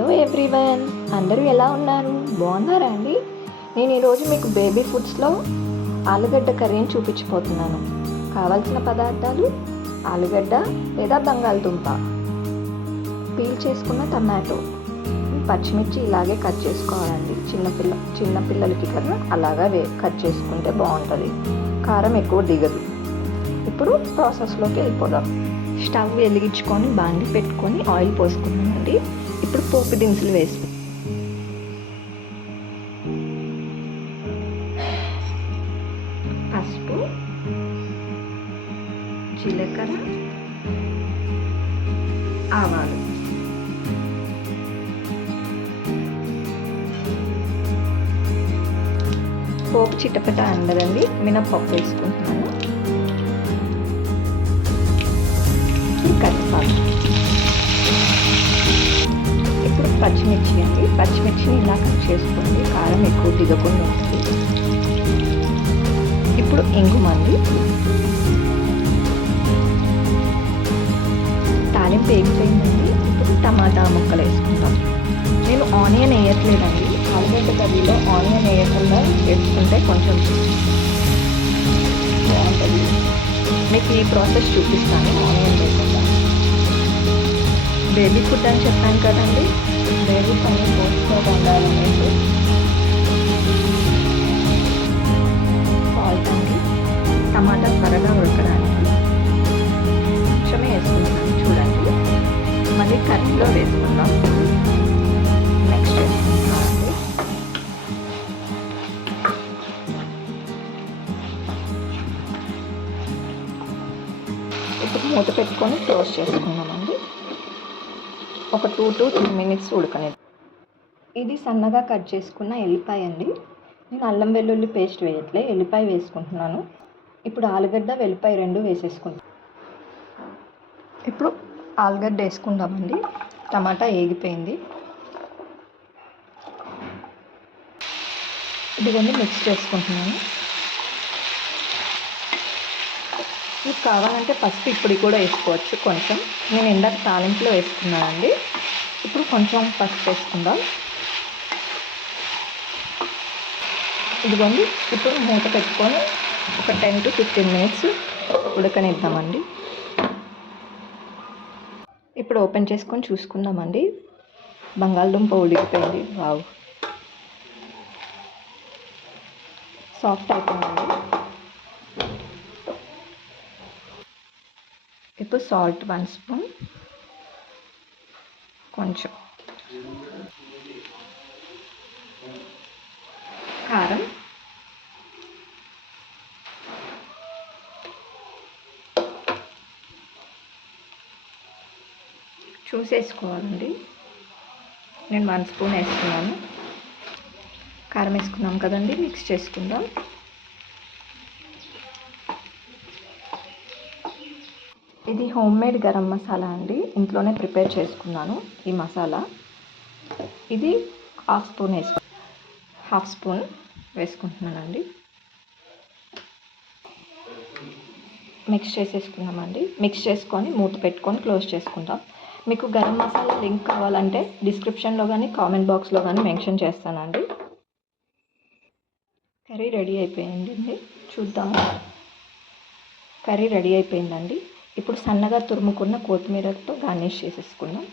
Hello everyone, అందరూ ఎలా ఉన్నారు? బాగున్నారా అండి? నేను ఈరోజు మీకు బేబీ ఫుడ్స్లో ఆలుగడ్డ కర్రీని చూపించబోతున్నాను. కావాల్సిన పదార్థాలు: ఆలుగడ్డ లేదా బంగాళదుంప, పీల్ చేసుకున్న టమాటో, పచ్చిమిర్చి ఇలాగే కట్ చేసుకోవాలండి. చిన్నపిల్లలకి కదా అలాగా కట్ చేసుకుంటే బాగుంటుంది, కారం ఎక్కువ దిగదు. ఇప్పుడు ప్రాసెస్లోకి వెళ్ళిపోదాం. స్టవ్ వెలిగించుకొని బాండి పెట్టుకొని ఆయిల్ పోసుకున్నామండి. ఇప్పుడు పోపు దినుసులు వేసుకుంటాం. పసుపు, జీలకర్ర, ఆవాలు, పోపు చిట్టపట అందదండి. మినప్పప్పు వేసుకుంటున్నాను. కరివేపాకు, ఇప్పుడు పచ్చిమిర్చి అండి. పచ్చిమిర్చిని ఇలా కట్ చేసుకోండి, కారం ఎక్కువ దిగకుండా ఉంటుంది. ఇప్పుడు ఇంగుమండి. తాలింపు వేగిపోయిందండి. ఇప్పుడు టమాటా ముక్కలు వేసుకుంటాం. నేను ఆనియన్ వేయట్లేదండి. ఆలుగడ్డ కర్రీలో ఆనియన్ వేయకుండా వేసుకుంటే కొంచెం బాగుంటుంది. మీకు ఈ ప్రాసెస్ చూపిస్తాను ఆనియన్ వేయకుండా. బేబీ ఫుడ్ అని చెప్పాను కదండి, బేబీ కొన్ని పోసుకోగా ఉండాలనేసి సాల్ట్ అండి. టమాటా త్వరగా ఉడకడానికి కొంచెమే వేసుకుంటాను, చూడండి. మళ్ళీ కర్రీలో వేసుకుందాం. నెక్స్ట్ వేసుకుంటామండి. ఇప్పుడు మూత పెట్టుకొని క్లోజ్ చేసుకున్నామండి. ఒక 2 to 3 minutes ఉడకలేదు. ఇది సన్నగా కట్ చేసుకున్న ఎల్లిపాయ అండి. నేను అల్లం వెల్లుల్లి పేస్ట్ వేయట్లే, ఎల్లిపాయ వేసుకుంటున్నాను. ఇప్పుడు ఆలుగడ్డ వెల్లిపాయ 2 వేసేసుకుంటాం. ఇప్పుడు ఆలుగడ్డ వేసుకుందామండి. టమాటా వేగిపోయింది. ఇదిగోండి మిక్స్ చేసుకుంటున్నాను. మీకు కావాలంటే పసుపు ఇప్పుడు కూడా వేసుకోవచ్చు కొంచెం. నేను ఇందాక తాలింపులో వేసుకున్నానండి. ఇప్పుడు కొంచెం పసుపు వేసుకుందాం. ఇదిగోండి, ఇప్పుడు మూత పెట్టుకొని ఒక 10 to 15 minutes ఉడకనిద్దామండి. ఇప్పుడు ఓపెన్ చేసుకొని చూసుకుందామండి. బంగాళదుంప ఉడికిపోయింది. వావ్, సాఫ్ట్ అయిపోయిందండి. ఇప్పుడు సాల్ట్ 1 స్పూన్, కొంచెం కారం, చూసేసుకోవాలండి. నేను 1 స్పూన్ వేసుకున్నాను. కారం వేసుకున్నాం కదండి, మిక్స్ చేసుకుందాం. ఇది హోమ్ మేడ్ గరం మసాలా అండి, ఇంట్లోనే ప్రిపేర్ చేసుకున్నాను ఈ మసాలా. ఇది హాఫ్ స్పూన్ వేసుకుంటున్నానండి. మిక్స్ చేసేసుకున్నామండి. మిక్స్ చేసుకొని మూత పెట్టుకొని క్లోజ్ చేసుకుంటాం. మీకు గరం మసాలా లింక్ కావాలంటే డిస్క్రిప్షన్లో కానీ కామెంట్ బాక్స్లో కానీ మెన్షన్ చేస్తానండి. కర్రీ రెడీ అయిపోయిందండి, చూద్దాము. కర్రీ రెడీ అయిపోయిందండి. ఇప్పుడు సన్నగా తురుముకున్న కొత్తిమీరతో గార్నిష్ చేసేసుకుందాం.